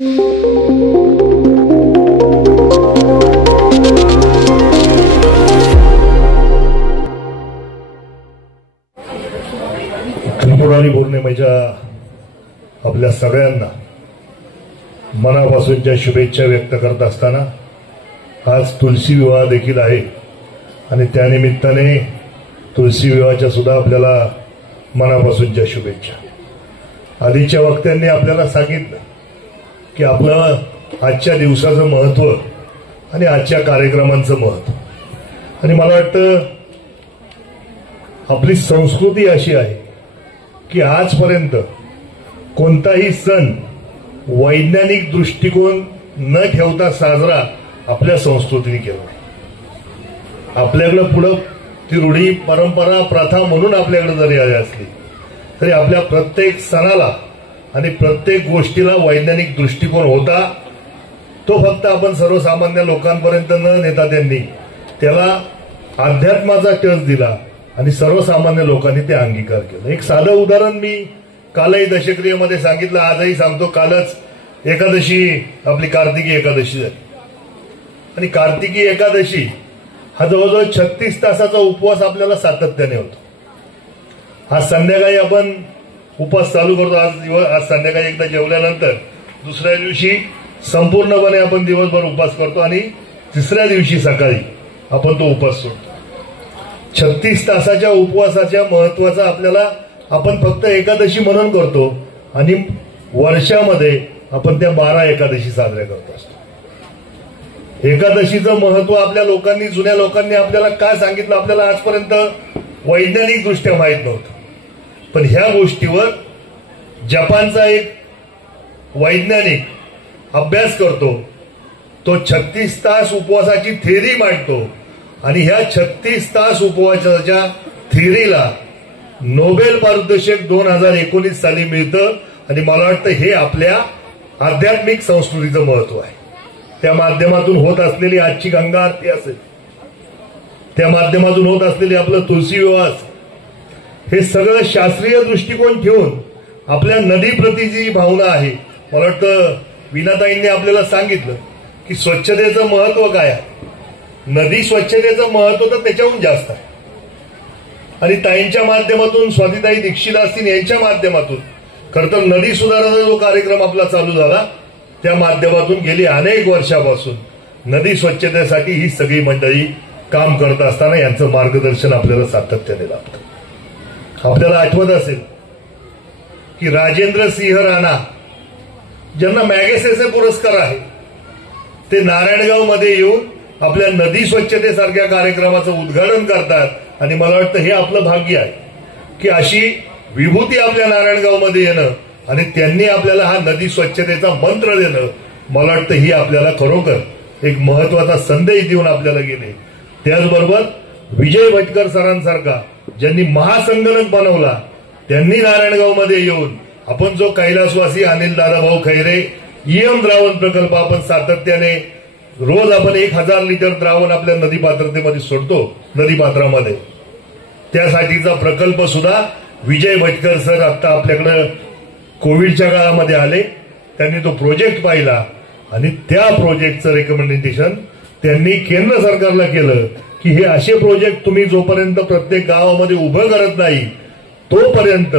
त्रिपुरारी पौर्णिमेच्या आपल्या सगळ्यांना मनापासूनच्या शुभेच्छा व्यक्त करत असताना आज तुलसी विवाह देखील आहे आणि त्यानिमित्ताने तुलसी विवाहाच्या सुद्धा आपल्याला मनापासूनच्या शुभेच्छा। आधीच्या वक्त्यांनी आपल्याला सांगितलं की आपलं आजच्या दिवसाचं महत्त्व आणि आजच्या कार्यक्रमांचं महत्त्व, आणि मला वाटतं आपली संस्कृती अशी आहे की आजपर्यंत कोणताही सण वैज्ञानिक दृष्टिकोन न ठेवता साजरा आपल्या संस्कृतीने केला। आपल्याकडे पुढे ती रूढी परंपरा प्रथा म्हणून आपल्याकडे जरी आली असली तरी आपल्या प्रत्येक सणाला आणि प्रत्येक गोष्टीला वैज्ञानिक दृष्टिकोन होता। तो फक्त आपण सर्वसामान्य लोकांपर्यंत न नेता त्यांनी त्याला अध्यात्माचा टच दिला आणि सर्वसामान्य लोकांनी ते अंगीकार केला। एक साधं उदाहरण मी कालही दशक्रियेमध्ये सांगितलं, आजही सांगतो। कालच एकादशी, आपली कार्तिकी एकादशी झाली आणि कार्तिकी एकादशी हा जवळजवळ 36 तासाचा उपवास आपल्याला सातत्याने होतो। आज संध्याकाळी आपण उपवास चालू करतो। आज संध्याकाळी एकदा जेवल्यानंतर दुसऱ्या दिवशी संपूर्णपणे आपण दिवसभर उपवास करतो आणि तिसऱ्या दिवशी सकाळी आपण तो उपवास सोडतो। 36 तासाच्या उपवासाच्या महत्वाचा आपल्याला आपण फक्त एकादशी म्हणून करतो आणि वर्षामध्ये आपण त्या 12 एकादशी साजऱ्या करत असतो। एकादशीचं महत्व आपल्या लोकांनी, जुन्या लोकांनी आपल्याला काय सांगितलं आपल्याला आजपर्यंत वैज्ञानिक दृष्ट्या माहीत नव्हतं, पण ह्या गोष्टीवर जपानचा एक वैज्ञानिक अभ्यास करतो। तो 36 तास उपवासाची थेरी मांडतो आणि ह्या 36 तास उपवासाच्या थेरीला नोबेल पारितोषिक 2019 साली मिळतं आणि मला वाटतं हे आपल्या आध्यात्मिक संस्कृतीचं महत्व आहे। त्या माध्यमातून होत असलेली आजची गंगा आरती असेल, त्या माध्यमातून होत असलेली आपलं तुलसी विवाह, हे सगळं शास्त्रीय दृष्टिकोन ठेवून आपल्या नदीप्रती जी भावना आहे, मला वाटतं वीणाताईंनी आपल्याला सांगितलं की स्वच्छतेचं महत्व काय आहे। नदी स्वच्छतेचं महत्व तर त्याच्याहून जास्त आहे आणि ताईंच्या माध्यमातून, स्वातीताई दीक्षित असतील यांच्या माध्यमातून खरं तर नदी सुधारणाचा जो कार्यक्रम आपला चालू झाला त्या माध्यमातून गेली अनेक वर्षापासून नदी स्वच्छतेसाठी ही सगळी मंडळी काम करत असताना यांचं मार्गदर्शन आपल्याला सातत्याने लाभतं। आपल्याला आठवत असेल की राजेंद्र सिंह राणा, ज्यांना मॅगसेसे पुरस्कार आहे, ते नारायणगाव मध्ये येऊन आपल्या नदी स्वच्छतेसारख्या कार्यक्रमाचं उद्घाटन करतात आणि मला वाटतं हे आपलं भाग्य आहे की अशी विभूती आपल्या नारायणगावमध्ये येणं आणि त्यांनी आपल्याला हा नदी स्वच्छतेचा मंत्र देणं, मला वाटतं ही आपल्याला खरोखर एक महत्वाचा संदेश देऊन आपल्याला गेले। त्याचबरोबर विजय भटकर सरांसारखा ज्यांनी महासंगणक बनवला, त्यांनी नारायणगावमध्ये येऊन आपण जो कैलासवासी अनिल दादाभाऊ खैरे ईएम द्रावण प्रकल्प आपण सातत्याने रोज आपण 1000 लिटर द्रावण आपल्या नदी पात्रतेमध्ये सोडतो, नदीपात्रामध्ये, त्यासाठीचा प्रकल्प सुद्धा विजय भटकर सर आता आपल्याकडे कोविडच्या काळामध्ये आले, त्यांनी तो प्रोजेक्ट पाहिला आणि त्या प्रोजेक्टचं रेकमेंडेशन त्यांनी केंद्र सरकारला केलं की हे असे प्रोजेक्ट तुम्ही जोपर्यंत प्रत्येक गावामध्ये उभं करत नाही तोपर्यंत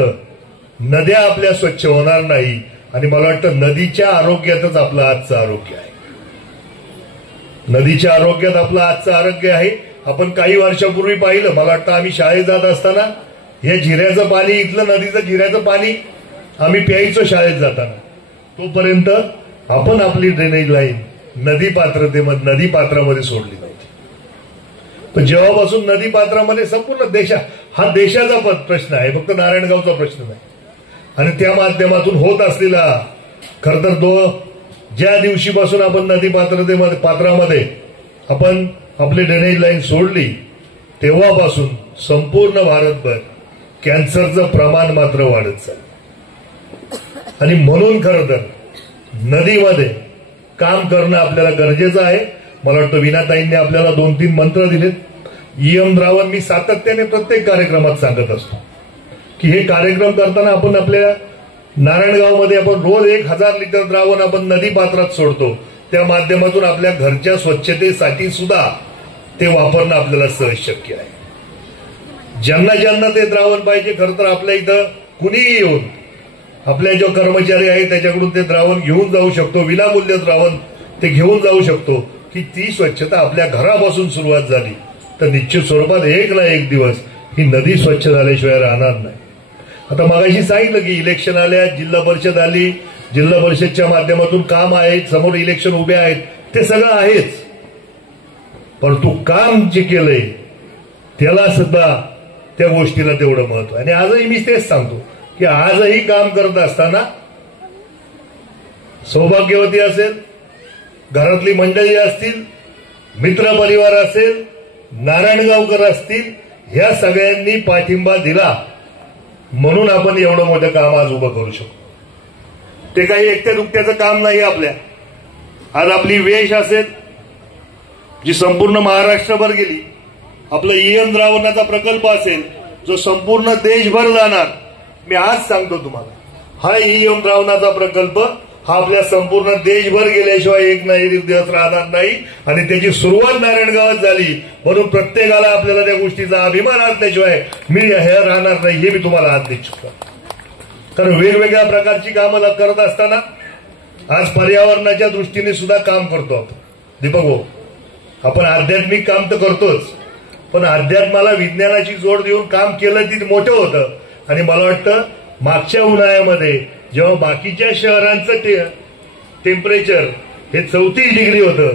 नद्या आपल्या स्वच्छ होणार नाही। आणि मला वाटतं नदीच्या आरोग्यातच आपलं आजचं आरोग्य आहे, नदीच्या आरोग्यात आपलं आजचं आरोग्य आहे। आपण काही वर्षापूर्वी पाहिलं, मला वाटतं आम्ही शाळेत जात असताना हे जिऱ्याचं पाणी, इथलं नदीचं जिऱ्याचं पाणी आम्ही प्यायचो शाळेत जाताना, तोपर्यंत आपण आपली ड्रेनेज लाईन नदीपात्रामध्ये सोडली नव्हती। पण जेव्हापासून नदीपात्रामध्ये संपूर्ण हा देशाचा प्रश्न आहे, फक्त नारायणगावचा प्रश्न नाही, आणि त्या माध्यमातून होत असलेला खरं तर ज्या दिवशीपासून आपण पात्रामध्ये आपण आपली ड्रेनेज लाईन सोडली तेव्हापासून संपूर्ण भारतभर कॅन्सरचं प्रमाण मात्र वाढत चाललं आणि म्हणून खरं तर नदीमध्ये काम करणं आपल्याला गरजेचं आहे। मला वाटतं वीणाताईंनी आपल्याला 2-3 मंत्र दिलेत। ईएम द्रावण मी सातत्याने प्रत्येक कार्यक्रमात सांगत असतो की हे कार्यक्रम करताना आपण आपल्या नारायणगावमध्ये आपण रोज 1000 लिटर द्रावण आपण नदी पात्रात सोडतो. त्या माध्यमातून आपल्या घरच्या स्वच्छतेसाठी सुद्धा ते वापरणं आपल्याला सहज शक्य आहे. ज्यांना ज्यांना ते द्रावण पाहिजे, खरं तर आपल्या इथं कुणीही येऊन आपल्या जो कर्मचारी आहे त्याच्याकडून ते द्रावण घेऊन जाऊ शकतो. विनामूल्य द्रावण ते घेऊन जाऊ शकतो. की ती स्वच्छता आपल्या घरापासून सुरुवात झाली तर निश्चित स्वरूपात एक ना एक दिवस ही नदी स्वच्छ झाल्याशिवाय राहणार नाही. आता मगाशी सांगितलं की इलेक्शन आल्या, जिल्हा परिषद आली, जिल्हा परिषदच्या माध्यमातून काम आहेत, समोर इलेक्शन उभे आहेत, ते सगळं आहेच. परंतु काम जे केलंय त्याला सुद्धा त्या गोष्टीला तेवढं महत्व आहे. आणि आजही मी तेच सांगतो की आजही काम करत असताना सौभाग्यवती असेल, घरातली मंडळी असतील, मित्र परिवार असेल, नारायणगावकर असतील, ह्या सगळ्यांनी पाठिंबा दिला म्हणून आपण एवढं मोठं काम आज उभं करू शकतो. ते काही एकट्या दुकट्याचं काम नाही. आपल्या आज आपली वेश असेल जी संपूर्ण महाराष्ट्रभर गेली, आपला ईएम द्रावणाचा प्रकल्प असेल जो संपूर्ण देशभर जाणार. मी आज सांगतो तुम्हाला, हा ईएम द्रावणाचा प्रकल्प हा आपल्या संपूर्ण देशभर गेल्याशिवाय एक ना एक दिवस राहणार नाही. आणि त्याची सुरुवात नारायणगावात झाली म्हणून प्रत्येकाला आपल्याला त्या गोष्टीचा अभिमान असल्याशिवाय मी हे राहणार नाही, हे मी तुम्हाला आज निश्चित. कारण वेगवेगळ्या प्रकारची कामं करत असताना आज पर्यावरणाच्या दृष्टीने सुद्धा काम करतो आपण. दीपक भाऊ, आपण आध्यात्मिक काम तर करतोच, पण अध्यात्माला विज्ञानाची जोड देऊन काम केलं ती मोठं होतं. आणि मला वाटतं मागच्या उन्हाळ्यामध्ये जेव्हा बाकीच्या शहरांचं टेम्परेचर हे 34 डिग्री होतं,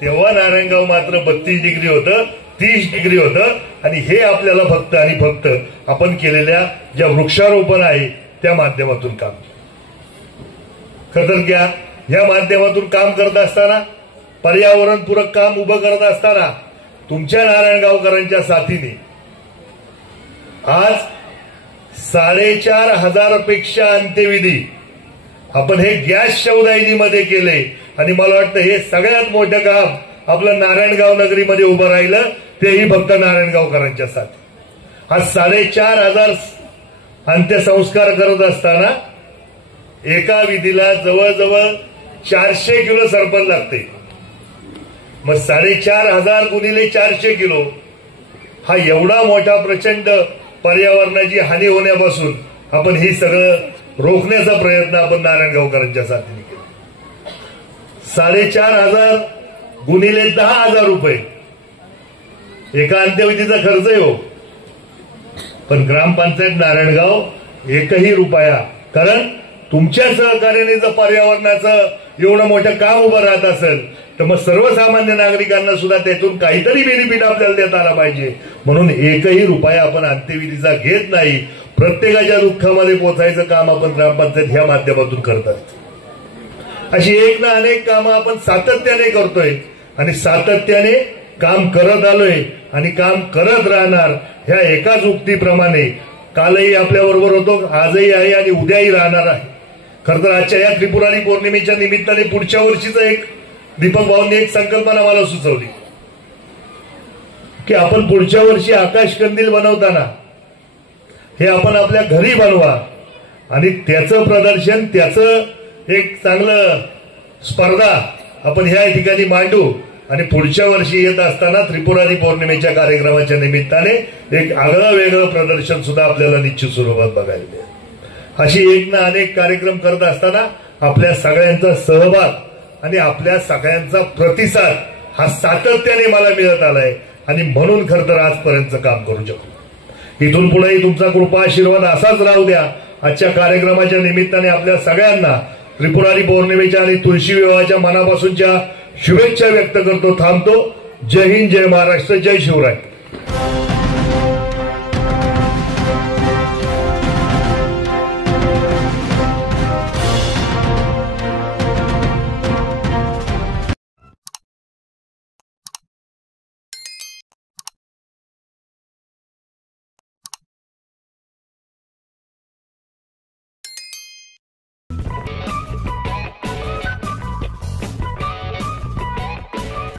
तेव्हा नारायणगाव मात्र 32 डिग्री होतं, 30 डिग्री होतं. आणि हे आपल्याला फक्त आणि फक्त आपण केलेल्या ज्या वृक्षारोपण आहे त्या माध्यमातून काम. खरं तर या माध्यमातून काम करत असताना, पर्यावरणपूरक काम उभं करत असताना तुमच्या नारायणगावकरांच्या साथीने आज 4,500 पेक्षा अंत्यविधी आपण हे गॅस शौदाईनीमध्ये केले. आणि मला वाटतं हे सगळ्यात मोठं काम आपलं नारायणगाव नगरीमध्ये उभं राहिलं, तेही फक्त नारायणगावकरांच्या साथी. आज 4,500 अंत्यसंस्कार करत असताना एका विधीला जवळजवळ 400 किलो सरपण लागते. मग 4,500 गुणिले 400 किलो हा एवढा मोठा प्रचंड पर्यावरणाची हानी होण्यापासून आपण हे सगळं रोखण्याचा प्रयत्न आपण नारायणगावकरांच्या साथीने केला. 4,500 गुणिले 10,000 रुपये एका अंत्यविधीचा खर्च आहे हो. पण ग्रामपंचायत नारायणगाव एकही रुपया, कारण तुमच्या सहकार्याने जर पर्यावरणाचं एवढं मोठं काम उभं राहत असेल तर मग सर्वसामान्य नागरिकांना सुद्धा त्यातून काहीतरी बेनिफिट आपल्याला देता आला पाहिजे. म्हणून एकही रुपया आपण अंत्यविधीचा घेत नाही. प्रत्येकाच्या दुःखामध्ये पोहोचायचं काम आपण ग्रामपंचायत ह्या माध्यमातून करत असतो. अशी एक ना अनेक कामं आपण सातत्याने करतोय आणि सातत्याने काम करत आलोय आणि काम करत राहणार. ह्या एकाच उक्तीप्रमाणे कालही आपल्याबरोबर होतो, आजही आहे आणि उद्याही राहणार आहे. खरं तर आजच्या या त्रिपुरारी पौर्णिमेच्या निमित्ताने पुढच्या वर्षीचं एक दीपक भाऊंनी एक संकल्पना मला सुचवली की आपण पुढच्या वर्षी आकाश कंदील बनवताना हे आपण आपल्या घरी बनवा आणि त्याचं प्रदर्शन, त्याचं एक चांगलं स्पर्धा आपण ह्या ठिकाणी मांडू. आणि पुढच्या वर्षी येत असताना त्रिपुरारी पौर्णिमेच्या कार्यक्रमाच्या निमित्ताने एक आगळं वेगळं प्रदर्शन सुद्धा आपल्याला निश्चित स्वरूपात बघायला मिळेल. अशी एक ना अनेक कार्यक्रम करत असताना आपल्या सगळ्यांचा सहभाग आणि आपल्या सगळ्यांचा प्रतिसाद हा सातत्याने मला मिळत आलाय आणि म्हणून खरं तर आजपर्यंतचं काम करू शकतो. इथून पुढेही तुमचा कृपा आशीर्वाद असाच राहू द्या. आजच्या कार्यक्रमाच्या निमित्ताने आपल्या सगळ्यांना त्रिपुरारी पौर्णिमेच्या आणि तुळशी विवाहाच्या मनापासूनच्या शुभेच्छा व्यक्त करतो. थांबतो. जय हिंद, जय महाराष्ट्र, जय शिवराय.